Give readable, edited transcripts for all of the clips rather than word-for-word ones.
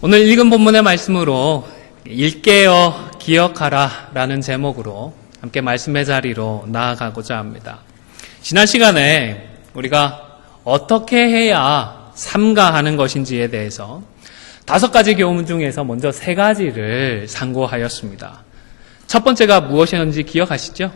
오늘 읽은 본문의 말씀으로 일깨어 기억하라 라는 제목으로 함께 말씀의 자리로 나아가고자 합니다. 지난 시간에 우리가 어떻게 해야 삼가하는 것인지에 대해서 5가지 교훈 중에서 먼저 3가지를 상고하였습니다. 첫 번째가 무엇이었는지 기억하시죠?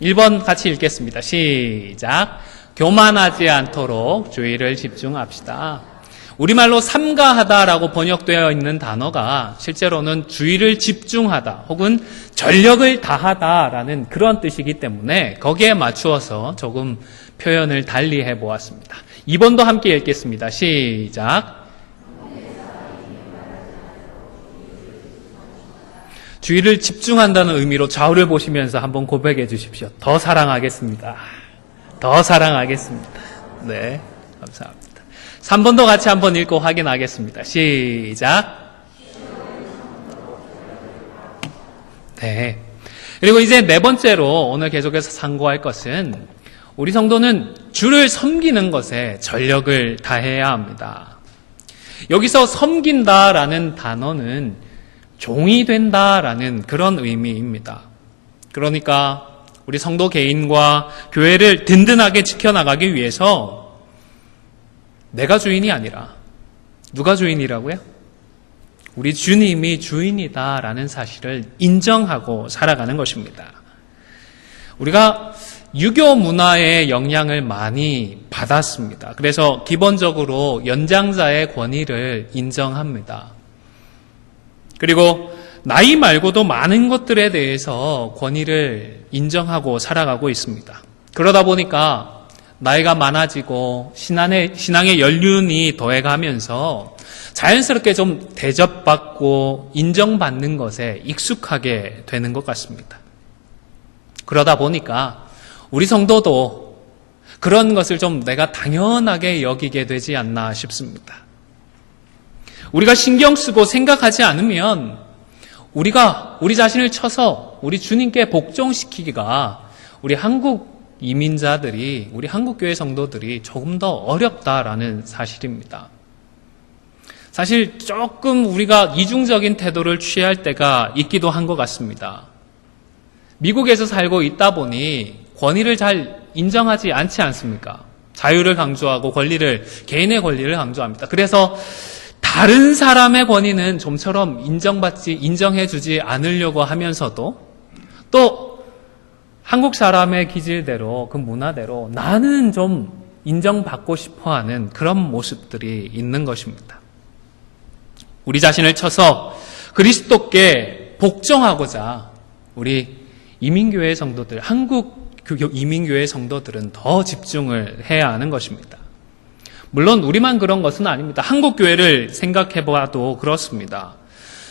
1번 같이 읽겠습니다. 시작. 교만하지 않도록 주의를 집중합시다. 우리말로 삼가하다라고 번역되어 있는 단어가 실제로는 주의를 집중하다 혹은 전력을 다하다라는 그런 뜻이기 때문에 거기에 맞추어서 조금 표현을 달리 해보았습니다. 2번도 함께 읽겠습니다. 시작. 주의를 집중한다는 의미로 좌우를 보시면서 한번 고백해 주십시오. 더 사랑하겠습니다. 더 사랑하겠습니다. 네, 감사합니다. 3번도 같이 한번 읽고 확인하겠습니다. 시작. 네. 그리고 이제 4번째로 오늘 계속해서 상고할 것은 우리 성도는 주를 섬기는 것에 전력을 다해야 합니다. 여기서 섬긴다라는 단어는 종이 된다라는 그런 의미입니다. 그러니까 우리 성도 개인과 교회를 든든하게 지켜나가기 위해서 내가 주인이 아니라 누가 주인이라고요? 우리 주님이 주인이다라는 사실을 인정하고 살아가는 것입니다. 우리가 유교 문화의 영향을 많이 받았습니다. 그래서 기본적으로 연장자의 권위를 인정합니다. 그리고 나이 말고도 많은 것들에 대해서 권위를 인정하고 살아가고 있습니다. 그러다 보니까 나이가 많아지고 신앙의 연륜이 더해가면서 자연스럽게 좀 대접받고 인정받는 것에 익숙하게 되는 것 같습니다. 그러다 보니까 우리 성도도 그런 것을 좀 내가 당연하게 여기게 되지 않나 싶습니다. 우리가 신경 쓰고 생각하지 않으면 우리가 우리 자신을 쳐서 우리 주님께 복종시키기가 우리 한국 이민자들이, 우리 한국교회 성도들이 조금 더 어렵다라는 사실입니다. 사실 조금 우리가 이중적인 태도를 취할 때가 있기도 한 것 같습니다. 미국에서 살고 있다 보니 권위를 잘 인정하지 않지 않습니까? 자유를 강조하고 개인의 권리를 강조합니다. 그래서 다른 사람의 권위는 좀처럼 인정해주지 않으려고 하면서도 또 한국 사람의 기질대로 그 문화대로 나는 좀 인정받고 싶어하는 그런 모습들이 있는 것입니다. 우리 자신을 쳐서 그리스도께 복종하고자 우리 이민교회 성도들, 한국 이민교회 성도들은 더 집중을 해야 하는 것입니다. 물론 우리만 그런 것은 아닙니다. 한국 교회를 생각해봐도 그렇습니다.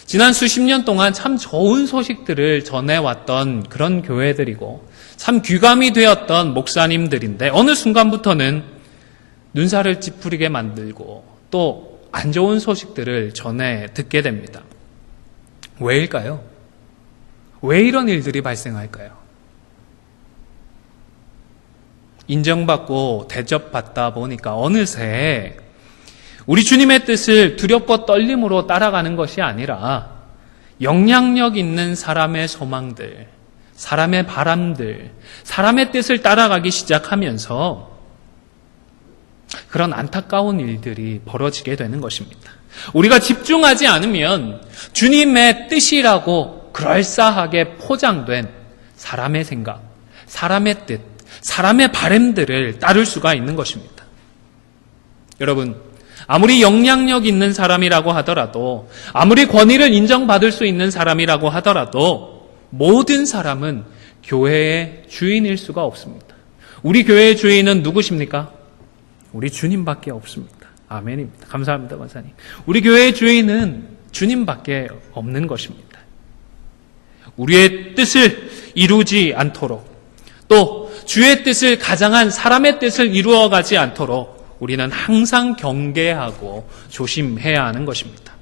지난 수십 년 동안 참 좋은 소식들을 전해왔던 그런 교회들이고 참 귀감이 되었던 목사님들인데 어느 순간부터는 눈살을 찌푸리게 만들고 또 안 좋은 소식들을 전해 듣게 됩니다. 왜일까요? 왜 이런 일들이 발생할까요? 인정받고 대접받다 보니까 어느새 우리 주님의 뜻을 두렵고 떨림으로 따라가는 것이 아니라 영향력 있는 사람의 소망들, 사람의 바람들, 사람의 뜻을 따라가기 시작하면서 그런 안타까운 일들이 벌어지게 되는 것입니다. 우리가 집중하지 않으면 주님의 뜻이라고 그럴싸하게 포장된 사람의 생각, 사람의 뜻, 사람의 바람들을 따를 수가 있는 것입니다. 여러분, 아무리 영향력 있는 사람이라고 하더라도, 아무리 권위를 인정받을 수 있는 사람이라고 하더라도 모든 사람은 교회의 주인일 수가 없습니다. 우리 교회의 주인은 누구십니까? 우리 주님밖에 없습니다. 아멘입니다. 감사합니다, 권사님. 우리 교회의 주인은 주님밖에 없는 것입니다. 우리의 뜻을 이루지 않도록 또 주의 뜻을 가장한 사람의 뜻을 이루어가지 않도록 우리는 항상 경계하고 조심해야 하는 것입니다.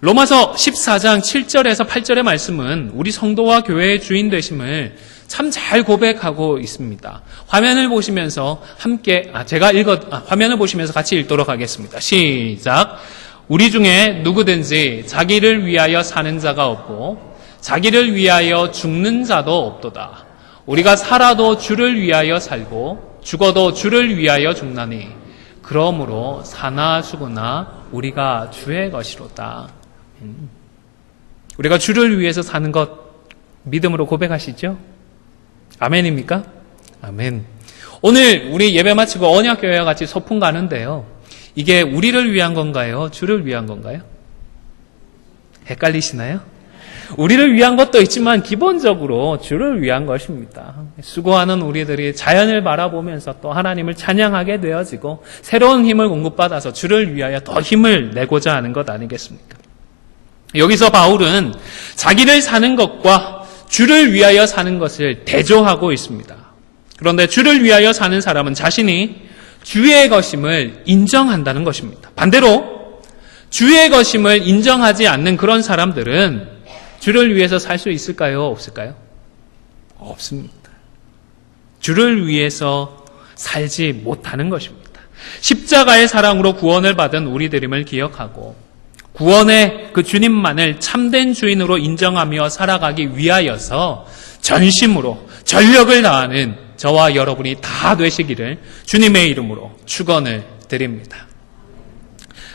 로마서 14장 7절에서 8절의 말씀은 우리 성도와 교회의 주인 되심을 참 잘 고백하고 있습니다. 화면을 보시면서 화면을 보시면서 같이 읽도록 하겠습니다. 시작. 우리 중에 누구든지 자기를 위하여 사는 자가 없고 자기를 위하여 죽는 자도 없도다. 우리가 살아도 주를 위하여 살고 죽어도 주를 위하여 죽나니 그러므로 사나 죽으나 우리가 주의 것이로다. 우리가 주를 위해서 사는 것 믿음으로 고백하시죠? 아멘입니까? 아멘. 오늘 우리 예배 마치고 언약교회와 같이 소풍 가는데요. 이게 우리를 위한 건가요? 주를 위한 건가요? 헷갈리시나요? 우리를 위한 것도 있지만 기본적으로 주를 위한 것입니다. 수고하는 우리들이 자연을 바라보면서 또 하나님을 찬양하게 되어지고 새로운 힘을 공급받아서 주를 위하여 더 힘을 내고자 하는 것 아니겠습니까? 여기서 바울은 자기를 사는 것과 주를 위하여 사는 것을 대조하고 있습니다. 그런데 주를 위하여 사는 사람은 자신이 주의 것임을 인정한다는 것입니다. 반대로 주의 것임을 인정하지 않는 그런 사람들은 주를 위해서 살 수 있을까요? 없을까요? 없습니다. 주를 위해서 살지 못하는 것입니다. 십자가의 사랑으로 구원을 받은 우리들임을 기억하고 구원의 그 주님만을 참된 주인으로 인정하며 살아가기 위하여서 전심으로 전력을 다하는 저와 여러분이 다 되시기를 주님의 이름으로 축원을 드립니다.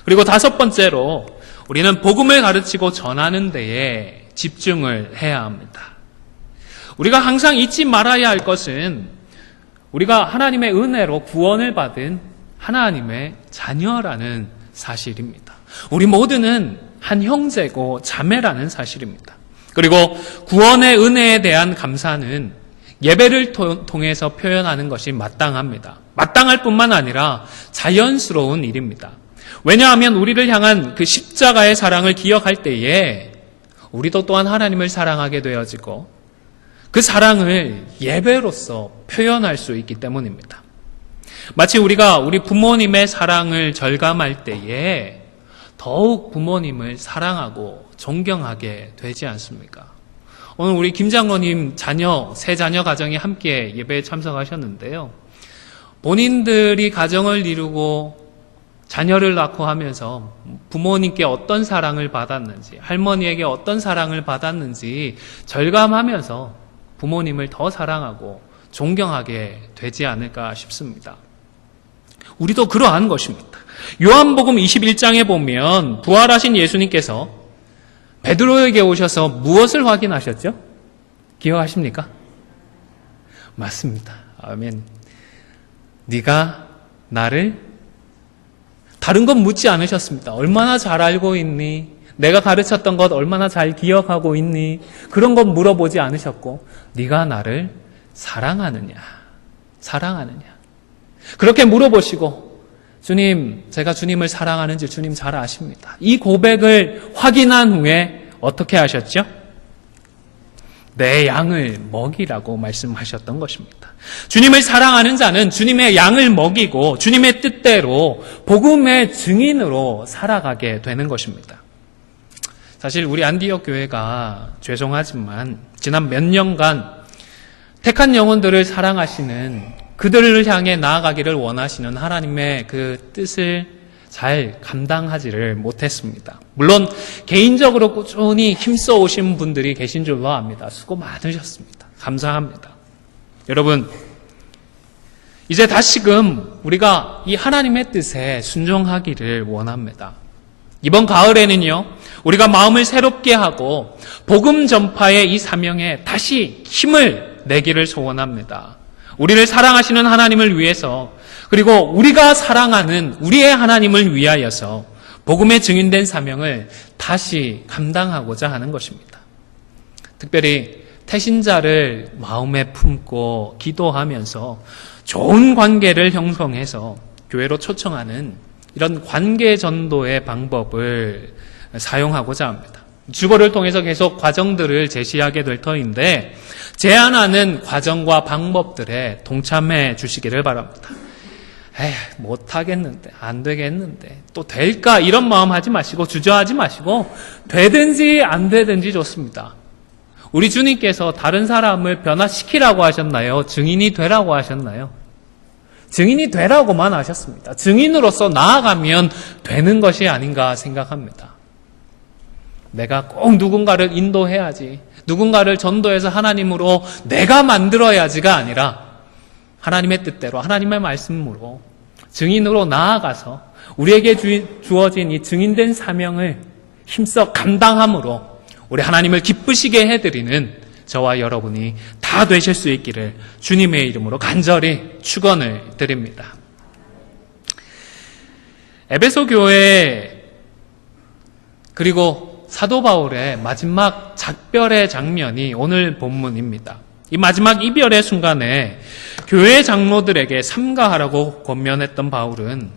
그리고 다섯 번째로 우리는 복음을 가르치고 전하는 데에 집중을 해야 합니다. 우리가 항상 잊지 말아야 할 것은 우리가 하나님의 은혜로 구원을 받은 하나님의 자녀라는 사실입니다. 우리 모두는 한 형제고 자매라는 사실입니다. 그리고 구원의 은혜에 대한 감사는 예배를 통해서 표현하는 것이 마땅합니다. 마땅할 뿐만 아니라 자연스러운 일입니다. 왜냐하면 우리를 향한 그 십자가의 사랑을 기억할 때에 우리도 또한 하나님을 사랑하게 되어지고 그 사랑을 예배로서 표현할 수 있기 때문입니다. 마치 우리가 우리 부모님의 사랑을 절감할 때에 더욱 부모님을 사랑하고 존경하게 되지 않습니까? 오늘 우리 김 장로님 세 자녀 가정이 함께 예배에 참석하셨는데요. 본인들이 가정을 이루고 자녀를 낳고 하면서 부모님께 어떤 사랑을 받았는지, 할머니에게 어떤 사랑을 받았는지 절감하면서 부모님을 더 사랑하고 존경하게 되지 않을까 싶습니다. 우리도 그러한 것입니다. 요한복음 21장에 보면 부활하신 예수님께서 베드로에게 오셔서 무엇을 확인하셨죠? 기억하십니까? 맞습니다. 아멘. 네가 나를 다른 건 묻지 않으셨습니다. 얼마나 잘 알고 있니? 내가 가르쳤던 것 얼마나 잘 기억하고 있니? 그런 건 물어보지 않으셨고 네가 나를 사랑하느냐? 사랑하느냐? 그렇게 물어보시고 주님, 제가 주님을 사랑하는지 주님 잘 아십니다. 이 고백을 확인한 후에 어떻게 하셨죠? 내 양을 먹이라고 말씀하셨던 것입니다. 주님을 사랑하는 자는 주님의 양을 먹이고 주님의 뜻대로 복음의 증인으로 살아가게 되는 것입니다. 사실 우리 안디옥 교회가 죄송하지만 지난 몇 년간 택한 영혼들을 사랑하시는 그들을 향해 나아가기를 원하시는 하나님의 그 뜻을 잘 감당하지를 못했습니다. 물론 개인적으로 꾸준히 힘써 오신 분들이 계신 줄로 압니다. 수고 많으셨습니다. 감사합니다. 여러분, 이제 다시금 우리가 이 하나님의 뜻에 순종하기를 원합니다. 이번 가을에는요, 우리가 마음을 새롭게 하고 복음 전파의 이 사명에 다시 힘을 내기를 소원합니다. 우리를 사랑하시는 하나님을 위해서, 그리고 우리가 사랑하는 우리의 하나님을 위하여서 복음의 증인된 사명을 다시 감당하고자 하는 것입니다. 특별히 태신자를 마음에 품고 기도하면서 좋은 관계를 형성해서 교회로 초청하는 이런 관계 전도의 방법을 사용하고자 합니다. 주거를 통해서 계속 과정들을 제시하게 될 터인데 제안하는 과정과 방법들에 동참해 주시기를 바랍니다. 못하겠는데, 안 되겠는데, 또 될까? 이런 마음 하지 마시고, 주저하지 마시고, 되든지 안 되든지 좋습니다. 우리 주님께서 다른 사람을 변화시키라고 하셨나요? 증인이 되라고 하셨나요? 증인이 되라고만 하셨습니다. 증인으로서 나아가면 되는 것이 아닌가 생각합니다. 내가 꼭 누군가를 인도해야지, 누군가를 전도해서 하나님으로 내가 만들어야지가 아니라 하나님의 뜻대로, 하나님의 말씀으로 증인으로 나아가서 우리에게 주어진 이 증인된 사명을 힘써 감당함으로 우리 하나님을 기쁘시게 해드리는 저와 여러분이 다 되실 수 있기를 주님의 이름으로 간절히 축원을 드립니다. 에베소 교회 그리고 사도 바울의 마지막 작별의 장면이 오늘 본문입니다. 이 마지막 이별의 순간에 교회 장로들에게 삼가하라고 권면했던 바울은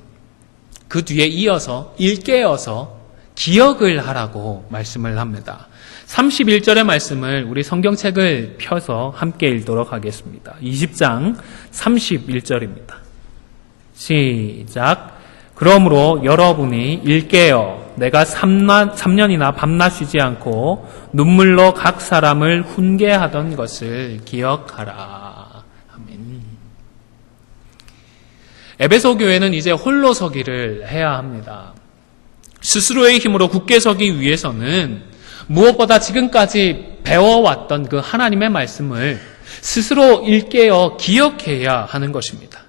그 뒤에 이어서 일깨어서 기억을 하라고 말씀을 합니다. 31절의 말씀을 우리 성경책을 펴서 함께 읽도록 하겠습니다. 20장 31절입니다. 시작. 그러므로 여러분이 일깨어 내가 3년이나 밤낮 쉬지 않고 눈물로 각 사람을 훈계하던 것을 기억하라. 아멘. 에베소 교회는 이제 홀로 서기를 해야 합니다. 스스로의 힘으로 굳게 서기 위해서는 무엇보다 지금까지 배워왔던 그 하나님의 말씀을 스스로 일깨어 기억해야 하는 것입니다.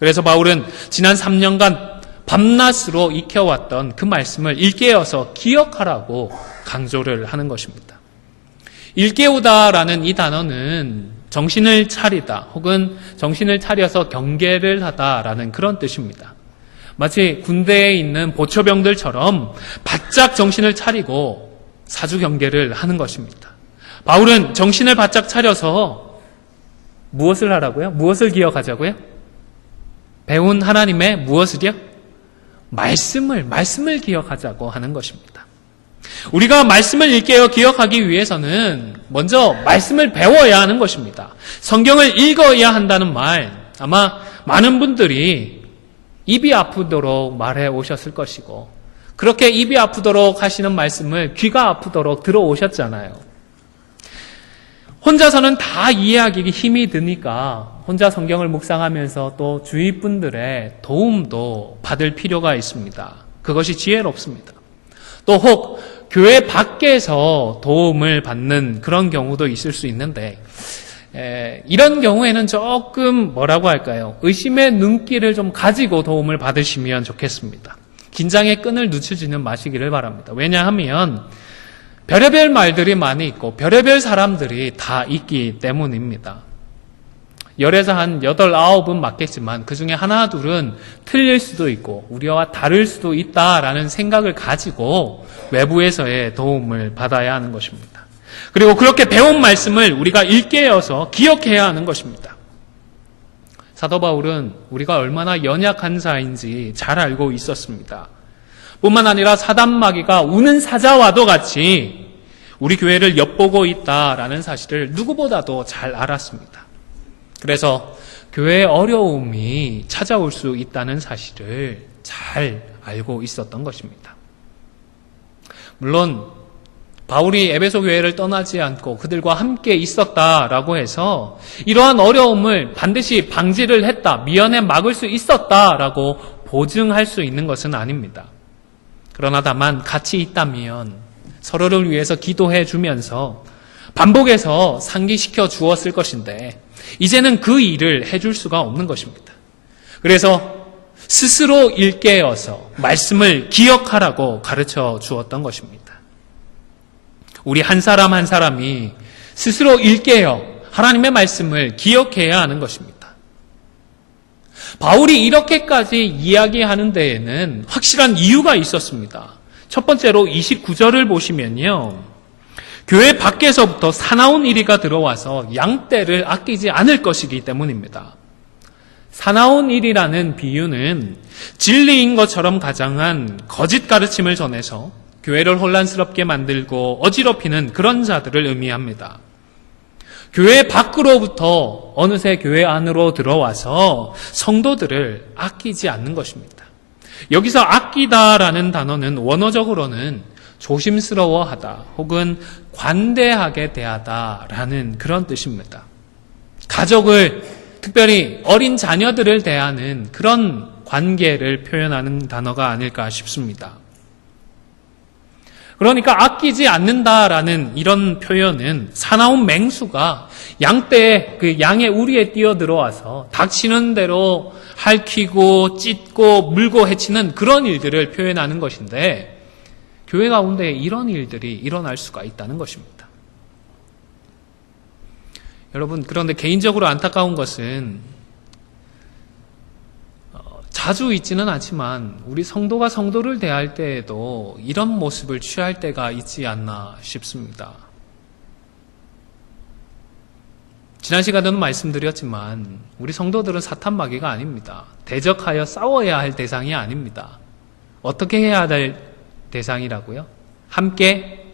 그래서 바울은 지난 3년간 밤낮으로 익혀왔던 그 말씀을 일깨어서 기억하라고 강조를 하는 것입니다. 일깨우다라는 이 단어는 정신을 차리다 혹은 정신을 차려서 경계를 하다라는 그런 뜻입니다. 마치 군대에 있는 보초병들처럼 바짝 정신을 차리고 사주 경계를 하는 것입니다. 바울은 정신을 바짝 차려서 무엇을 하라고요? 무엇을 기억하자고요? 배운 하나님의 무엇을요? 말씀을 기억하자고 하는 것입니다. 우리가 말씀을 일깨어 기억하기 위해서는 먼저 말씀을 배워야 하는 것입니다. 성경을 읽어야 한다는 말, 아마 많은 분들이 입이 아프도록 말해 오셨을 것이고, 그렇게 입이 아프도록 하시는 말씀을 귀가 아프도록 들어오셨잖아요. 혼자서는 다 이해하기 힘이 드니까 혼자 성경을 묵상하면서 또 주위 분들의 도움도 받을 필요가 있습니다. 그것이 지혜롭습니다. 또 혹 교회 밖에서 도움을 받는 그런 경우도 있을 수 있는데, 이런 경우에는 조금 뭐라고 할까요? 의심의 눈길을 좀 가지고 도움을 받으시면 좋겠습니다. 긴장의 끈을 늦추지는 마시기를 바랍니다. 왜냐하면 별의별 말들이 많이 있고 별의별 사람들이 다 있기 때문입니다. 열에서 한 8, 9은 맞겠지만 그 중에 하나, 둘은 틀릴 수도 있고 우리와 다를 수도 있다라는 생각을 가지고 외부에서의 도움을 받아야 하는 것입니다. 그리고 그렇게 배운 말씀을 우리가 일깨어서 기억해야 하는 것입니다. 사도 바울은 우리가 얼마나 연약한 자인지 잘 알고 있었습니다. 뿐만 아니라 사단마귀가 우는 사자와도 같이 우리 교회를 엿보고 있다라는 사실을 누구보다도 잘 알았습니다. 그래서 교회의 어려움이 찾아올 수 있다는 사실을 잘 알고 있었던 것입니다. 물론 바울이 에베소 교회를 떠나지 않고 그들과 함께 있었다라고 해서 이러한 어려움을 반드시 방지를 했다, 미연에 막을 수 있었다라고 보증할 수 있는 것은 아닙니다. 그러나 다만 같이 있다면 서로를 위해서 기도해 주면서 반복해서 상기시켜 주었을 것인데 이제는 그 일을 해줄 수가 없는 것입니다. 그래서 스스로 일깨어서 말씀을 기억하라고 가르쳐 주었던 것입니다. 우리 한 사람 한 사람이 스스로 일깨어 하나님의 말씀을 기억해야 하는 것입니다. 바울이 이렇게까지 이야기하는 데에는 확실한 이유가 있었습니다. 첫 번째로 29절을 보시면요, 교회 밖에서부터 사나운 이리가 들어와서 양떼를 아끼지 않을 것이기 때문입니다. 사나운 일이라는 비유는 진리인 것처럼 가장한 거짓 가르침을 전해서 교회를 혼란스럽게 만들고 어지럽히는 그런 자들을 의미합니다. 교회 밖으로부터 어느새 교회 안으로 들어와서 성도들을 아끼지 않는 것입니다. 여기서 아끼다라는 단어는 원어적으로는 조심스러워하다 혹은 관대하게 대하다라는 그런 뜻입니다. 가족을 특별히 어린 자녀들을 대하는 그런 관계를 표현하는 단어가 아닐까 싶습니다. 그러니까 아끼지 않는다라는 이런 표현은 사나운 맹수가 양떼에 그 양의 우리에 뛰어들어와서 닥치는 대로 핥히고 찢고 물고 해치는 그런 일들을 표현하는 것인데, 교회 가운데 이런 일들이 일어날 수가 있다는 것입니다. 여러분, 그런데 개인적으로 안타까운 것은 자주 있지는 않지만 우리 성도가 성도를 대할 때에도 이런 모습을 취할 때가 있지 않나 싶습니다. 지난 시간에도 말씀드렸지만 우리 성도들은 사탄 마귀가 아닙니다. 대적하여 싸워야 할 대상이 아닙니다. 어떻게 해야 될 대상이라고요? 함께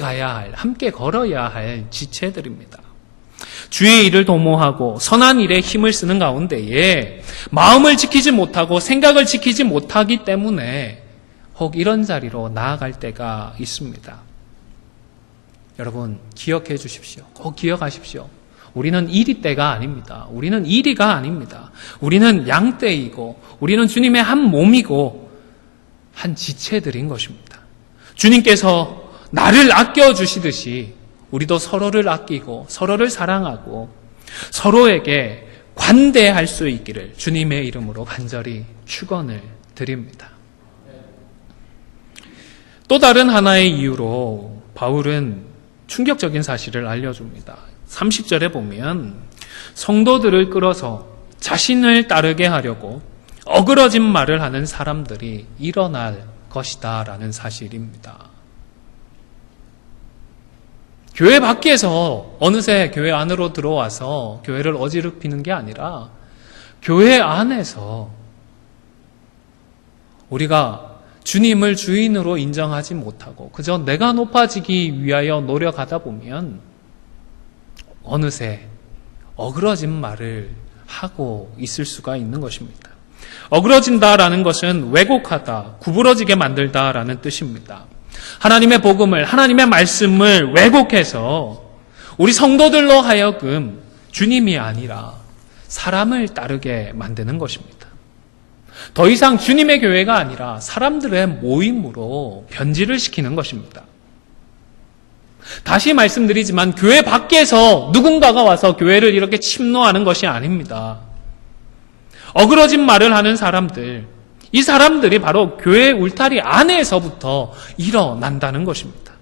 가야 할, 함께 걸어야 할 지체들입니다. 주의 일을 도모하고 선한 일에 힘을 쓰는 가운데에 마음을 지키지 못하고 생각을 지키지 못하기 때문에 혹 이런 자리로 나아갈 때가 있습니다. 여러분, 기억해 주십시오. 꼭 기억하십시오. 우리는 이리떼가 아닙니다. 우리는 이리가 아닙니다. 우리는 양떼이고 우리는 주님의 한 몸이고 한 지체들인 것입니다. 주님께서 나를 아껴주시듯이 우리도 서로를 아끼고 서로를 사랑하고 서로에게 관대할 수 있기를 주님의 이름으로 간절히 축원을 드립니다. 또 다른 하나의 이유로 바울은 충격적인 사실을 알려줍니다. 30절에 보면 성도들을 끌어서 자신을 따르게 하려고 어그러진 말을 하는 사람들이 일어날 것이다 라는 사실입니다. 교회 밖에서 어느새 교회 안으로 들어와서 교회를 어지럽히는 게 아니라 교회 안에서 우리가 주님을 주인으로 인정하지 못하고 그저 내가 높아지기 위하여 노력하다 보면 어느새 어그러진 말을 하고 있을 수가 있는 것입니다. 어그러진다라는 것은 왜곡하다, 구부러지게 만들다라는 뜻입니다. 하나님의 복음을, 하나님의 말씀을 왜곡해서 우리 성도들로 하여금 주님이 아니라 사람을 따르게 만드는 것입니다. 더 이상 주님의 교회가 아니라 사람들의 모임으로 변질을 시키는 것입니다. 다시 말씀드리지만 교회 밖에서 누군가가 와서 교회를 이렇게 침노하는 것이 아닙니다. 어그러진 말을 하는 사람들, 이 사람들이 바로 교회 울타리 안에서부터 일어난다는 것입니다.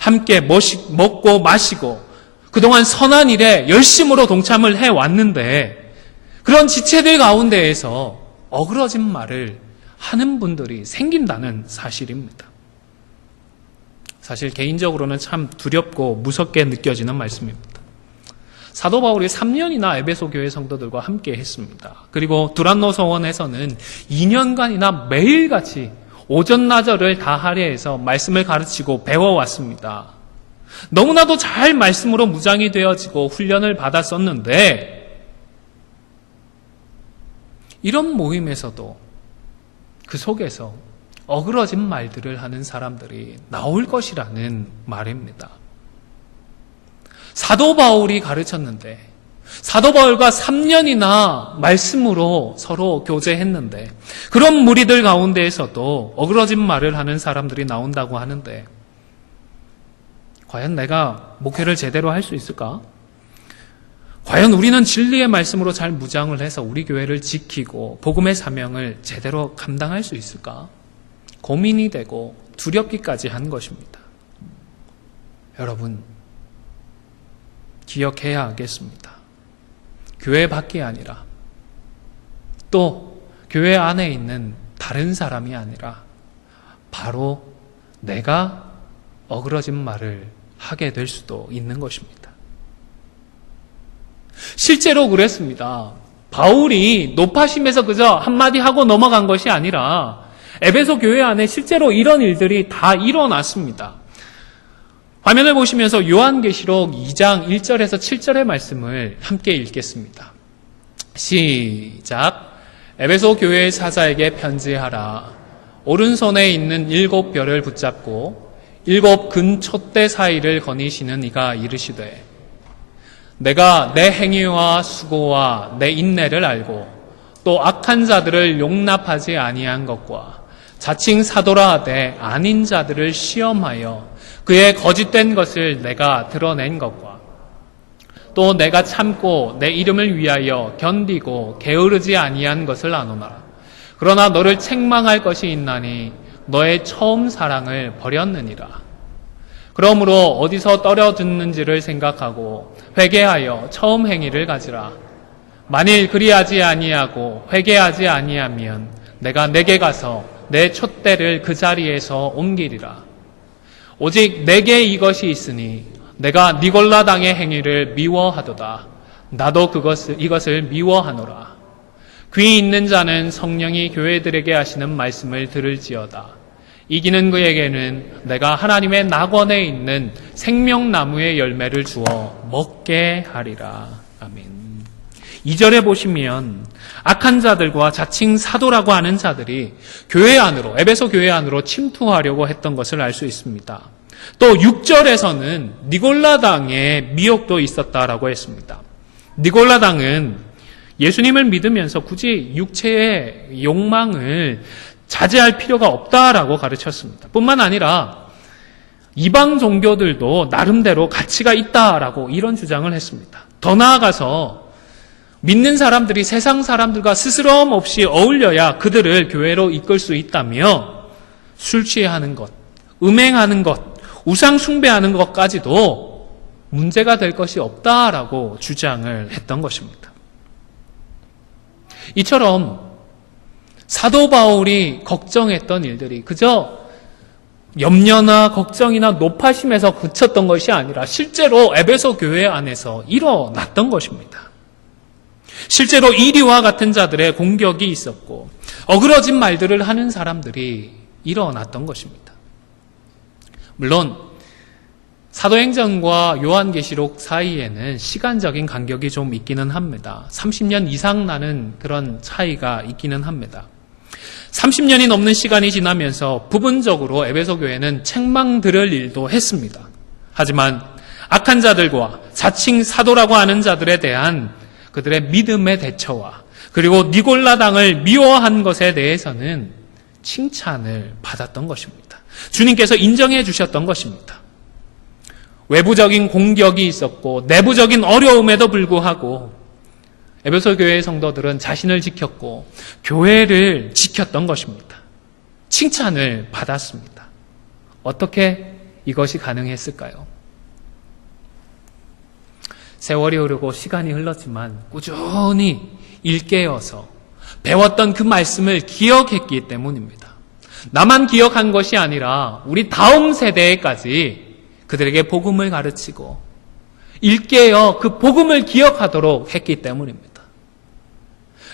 함께 먹고 마시고 그동안 선한 일에 열심으로 동참을 해왔는데 그런 지체들 가운데에서 어그러진 말을 하는 분들이 생긴다는 사실입니다. 사실 개인적으로는 참 두렵고 무섭게 느껴지는 말씀입니다. 사도 바울이 3년이나 에베소 교회 성도들과 함께 했습니다. 그리고 두란노 서원에서는 2년간이나 매일같이 오전 나절을 다 할애해서 말씀을 가르치고 배워왔습니다. 너무나도 잘 말씀으로 무장이 되어지고 훈련을 받았었는데 이런 모임에서도 그 속에서 어그러진 말들을 하는 사람들이 나올 것이라는 말입니다. 사도 바울이 가르쳤는데 사도 바울과 3년이나 말씀으로 서로 교제했는데 그런 무리들 가운데에서도 어그러진 말을 하는 사람들이 나온다고 하는데 과연 내가 목회를 제대로 할 수 있을까? 과연 우리는 진리의 말씀으로 잘 무장을 해서 우리 교회를 지키고 복음의 사명을 제대로 감당할 수 있을까? 고민이 되고 두렵기까지 한 것입니다. 여러분, 기억해야 하겠습니다. 교회 밖이 아니라 또 교회 안에 있는 다른 사람이 아니라 바로 내가 어그러진 말을 하게 될 수도 있는 것입니다. 실제로 그랬습니다. 바울이 높아심에서 그저 한마디 하고 넘어간 것이 아니라 에베소 교회 안에 실제로 이런 일들이 다 일어났습니다. 화면을 보시면서 요한계시록 2장 1절에서 7절의 말씀을 함께 읽겠습니다. 시작. 에베소 교회의 사자에게 편지하라. 오른손에 있는 7별을 붙잡고 7 근 촛대 사이를 거니시는 이가 이르시되 내가 내 행위와 수고와 내 인내를 알고 또 악한 자들을 용납하지 아니한 것과 자칭 사도라 하되 아닌 자들을 시험하여 그의 거짓된 것을 내가 드러낸 것과 또 내가 참고 내 이름을 위하여 견디고 게으르지 아니한 것을 아노라. 그러나 너를 책망할 것이 있나니 너의 처음 사랑을 버렸느니라. 그러므로 어디서 떨어졌는지를 생각하고 회개하여 처음 행위를 가지라. 만일 그리하지 아니하고 회개하지 아니하면 내가 내게 가서 내 촛대를 그 자리에서 옮기리라. 오직 내게 이것이 있으니 내가 니골라 당의 행위를 미워하도다. 나도 이것을 미워하노라. 귀 있는 자는 성령이 교회들에게 하시는 말씀을 들을지어다. 이기는 그에게는 내가 하나님의 낙원에 있는 생명나무의 열매를 주어 먹게 하리라. 아멘. 2절에 보시면 악한 자들과 자칭 사도라고 하는 자들이 교회 안으로, 에베소 교회 안으로 침투하려고 했던 것을 알 수 있습니다. 또 6절에서는 니골라 당의 미혹도 있었다라고 했습니다. 니골라 당은 예수님을 믿으면서 굳이 육체의 욕망을 자제할 필요가 없다라고 가르쳤습니다. 뿐만 아니라 이방 종교들도 나름대로 가치가 있다라고 이런 주장을 했습니다. 더 나아가서 믿는 사람들이 세상 사람들과 스스럼 없이 어울려야 그들을 교회로 이끌 수 있다며 술 취하는 것, 음행하는 것, 우상 숭배하는 것까지도 문제가 될 것이 없다라고 주장을 했던 것입니다. 이처럼 사도 바울이 걱정했던 일들이 그저 염려나 걱정이나 노파심에서 그쳤던 것이 아니라 실제로 에베소 교회 안에서 일어났던 것입니다. 실제로 이리와 같은 자들의 공격이 있었고 어그러진 말들을 하는 사람들이 일어났던 것입니다. 물론 사도행전과 요한계시록 사이에는 시간적인 간격이 좀 있기는 합니다. 30년 이상 나는 그런 차이가 있기는 합니다. 30년이 넘는 시간이 지나면서 부분적으로 에베소 교회는 책망 들을 일도 했습니다. 하지만 악한 자들과 자칭 사도라고 하는 자들에 대한 그들의 믿음의 대처와 그리고 니골라 당을 미워한 것에 대해서는 칭찬을 받았던 것입니다. 주님께서 인정해 주셨던 것입니다. 외부적인 공격이 있었고 내부적인 어려움에도 불구하고 에베소 교회의 성도들은 자신을 지켰고 교회를 지켰던 것입니다. 칭찬을 받았습니다. 어떻게 이것이 가능했을까요? 세월이 흐르고 시간이 흘렀지만 꾸준히 일깨어서 배웠던 그 말씀을 기억했기 때문입니다. 나만 기억한 것이 아니라 우리 다음 세대에까지 그들에게 복음을 가르치고 일깨어 그 복음을 기억하도록 했기 때문입니다.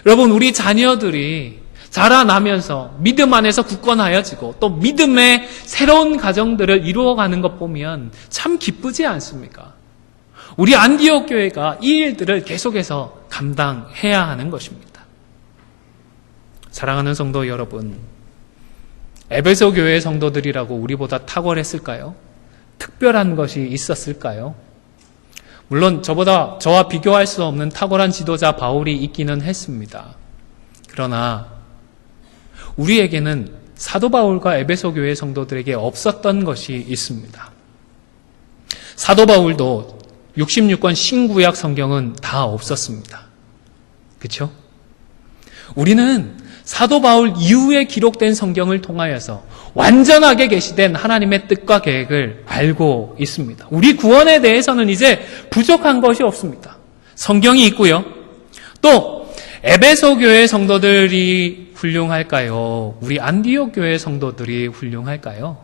여러분, 우리 자녀들이 자라나면서 믿음 안에서 굳건하여지고 또 믿음의 새로운 가정들을 이루어가는 것 보면 참 기쁘지 않습니까? 우리 안디옥 교회가 이 일들을 계속해서 감당해야 하는 것입니다. 사랑하는 성도 여러분, 에베소 교회의 성도들이라고 우리보다 탁월했을까요? 특별한 것이 있었을까요? 물론 저와 비교할 수 없는 탁월한 지도자 바울이 있기는 했습니다. 그러나 우리에게는 사도 바울과 에베소 교회 성도들에게 없었던 것이 있습니다. 사도 바울도 66권 신구약 성경은 다 없었습니다. 그렇죠? 우리는 사도 바울 이후에 기록된 성경을 통하여서 완전하게 계시된 하나님의 뜻과 계획을 알고 있습니다. 우리 구원에 대해서는 이제 부족한 것이 없습니다. 성경이 있고요. 또 에베소 교회 성도들이 훌륭할까요? 우리 안디옥 교회 성도들이 훌륭할까요?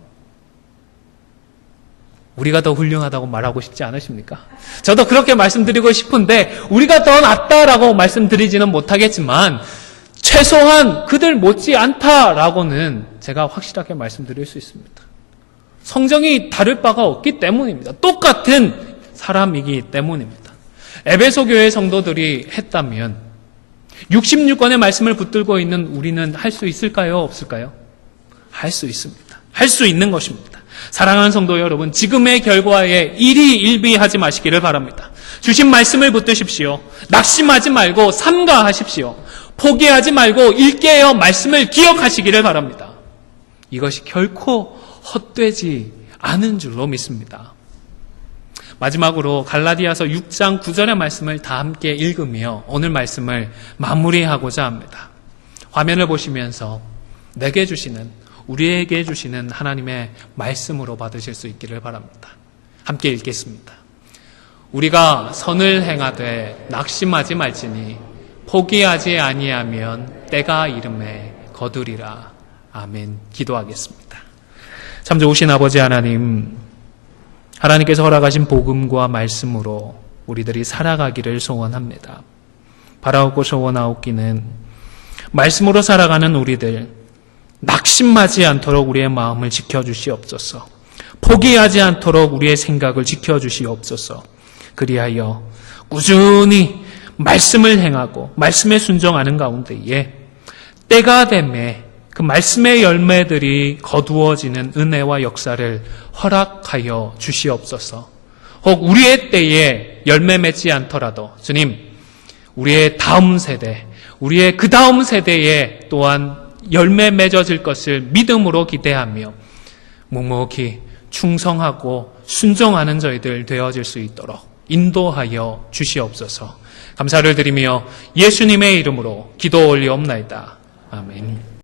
우리가 더 훌륭하다고 말하고 싶지 않으십니까? 저도 그렇게 말씀드리고 싶은데 우리가 더 낫다라고 말씀드리지는 못하겠지만 최소한 그들 못지 않다라고는 제가 확실하게 말씀드릴 수 있습니다. 성정이 다를 바가 없기 때문입니다. 똑같은 사람이기 때문입니다. 에베소 교회 성도들이 했다면 66권의 말씀을 붙들고 있는 우리는 할 수 있을까요? 없을까요? 할 수 있습니다. 할 수 있는 것입니다. 사랑하는 성도 여러분, 지금의 결과에 일희일비하지 마시기를 바랍니다. 주신 말씀을 붙드십시오. 낙심하지 말고 삼가하십시오. 포기하지 말고 일깨어 말씀을 기억하시기를 바랍니다. 이것이 결코 헛되지 않은 줄로 믿습니다. 마지막으로 갈라디아서 6장 9절의 말씀을 다 함께 읽으며 오늘 말씀을 마무리하고자 합니다. 화면을 보시면서 내게 주시는, 우리에게 주시는 하나님의 말씀으로 받으실 수 있기를 바랍니다. 함께 읽겠습니다. 우리가 선을 행하되 낙심하지 말지니 포기하지 아니하면 때가 이름에 거두리라. 아멘. 기도하겠습니다. 참 좋으신 아버지 하나님, 하나님께서 허락하신 복음과 말씀으로 우리들이 살아가기를 소원합니다. 바라옵고 소원하옵기는 말씀으로 살아가는 우리들 낙심하지 않도록 우리의 마음을 지켜주시옵소서. 포기하지 않도록 우리의 생각을 지켜주시옵소서. 그리하여 꾸준히 말씀을 행하고 말씀에 순종하는 가운데에 때가 되매 그 말씀의 열매들이 거두어지는 은혜와 역사를 허락하여 주시옵소서. 혹 우리의 때에 열매 맺지 않더라도 주님, 우리의 다음 세대, 우리의 그 다음 세대에 또한 열매 맺어질 것을 믿음으로 기대하며 묵묵히 충성하고 순종하는 저희들 되어질 수 있도록 인도하여 주시옵소서. 감사를 드리며 예수님의 이름으로 기도 올리옵나이다. 아멘.